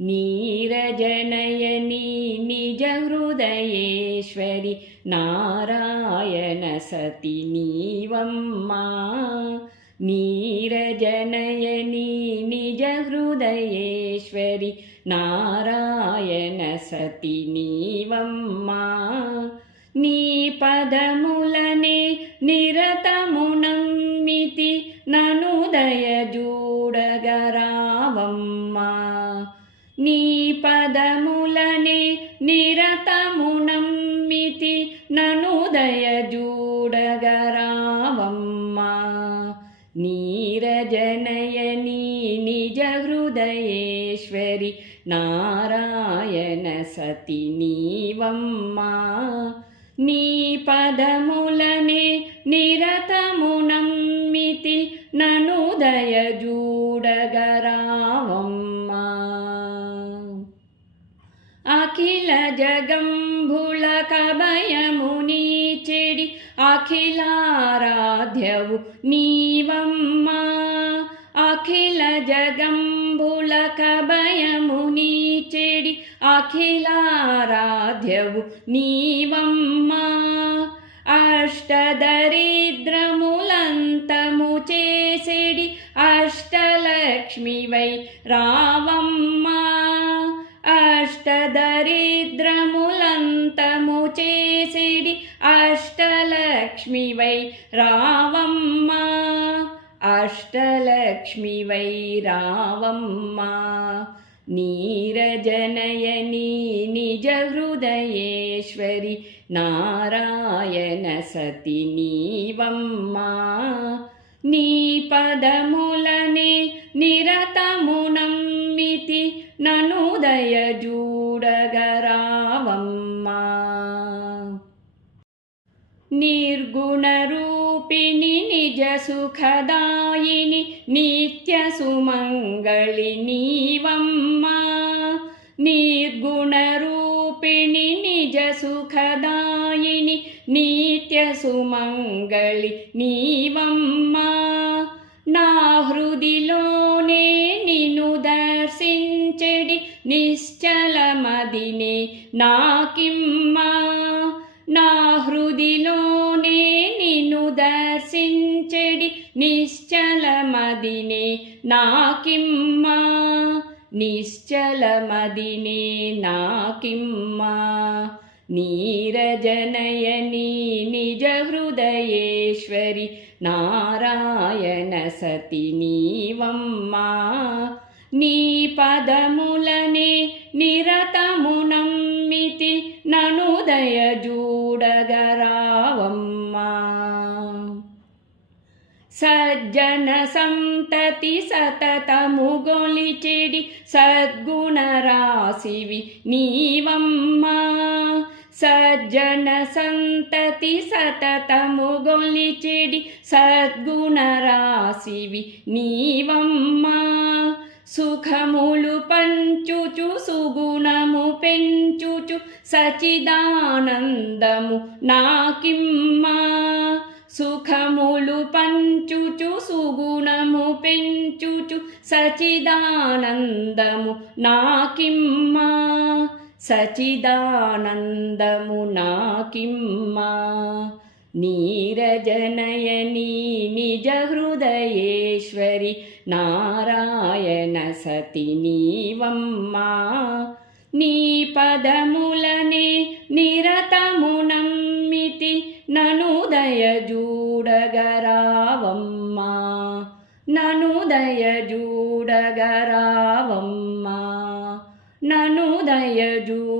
నీరజనయని నిజ హృదయేశ్వరి నారాయణ సతి నీవమ్మా. నీరజనయని నిజ హృదయేశ్వరి నారాయణ సతి నీవమ్మా. నీ పదములనే నిరతమునమ్మితి నను దయజూడగరావమ్మా. నీ పదములనే నిరతమునమ్మితి నను దయజూడగరావమ్మా. నీరజనయని నిజ హృదయేశ్వరి నారాయణ సతి నీవమ్మా. నీ పదములనే నిరతమునమ్మితి నను దయజూడగరావమ్మా. అఖిల జగంబుల కభయముని చెడి అఖిలారాధ్యవు నీవమ్మా. అఖిల జగంబుల కభయముని చెడి అఖిలారాధ్యవు నీవమ్మా. అష్టదరిద్రములంతము చేసేడి అష్టలక్ష్మివై రావమ్మా. అష్టదరిద్రములంతము చేసేడి అష్టలక్ష్మివై రావమ్మా. అష్టలక్ష్మివై రావమ్మా. నీరజనయని నిజ హృదయేశ్వరి నారాయణ సతి నీవమ్మా. నీ పదములనే నిరతమునమ్మితి నను దయజూడగరావమ్మా. నిర్గుణ రూపిణి నిజ సుఖదాయిని నిత్య సుమంగళి నీవమ్మా. నిర్గుణ రూపిణి నిజ సుఖదాయిని నిత్య సుమంగళి నీవమ్మా. నా హృదిలోనే నిన్ను దర్శించెడి నిశ్చలమదినే నాకిమ్మా. నా హృదిలోనే నిన్ను దర్శించెడి నిశ్చలమదినే నాకిమ్మా. నిశ్చలమదినే నాకిమ్మా. నీరజనయని నిజ హృదయేశ్వరి నారాయణ సతి నీవమ్మా. నీ పదములనే నిరతమునమ్మితి నను దయజూడగరావమ్మా. సజ్జన సంతతి సతతము గొలిచెడి సద్గుణ రాశివి నీవమ్మా. సజ్జన సంతతి సతతము గొలిచెడి సద్గుణ రాశివి నీవమ్మా. సుఖములు పంచుచు సుగుణము పెంచుచు సచిదానందము నాకిమ్మా. సుఖములు పంచుచు సుగుణము పెంచుచు సచిదానందము నాకిమ్మా. సచిదానందము నాకిమ్మా. నీరజనయని నిజ హృదయేశ్వరి నారాయణ సతి నీవమ్మా. నీ పదములనే నిరతమునమ్మితి నను దయజూడగరావమ్మా. నను దయజూడగరావమ్మా. నను దయజూ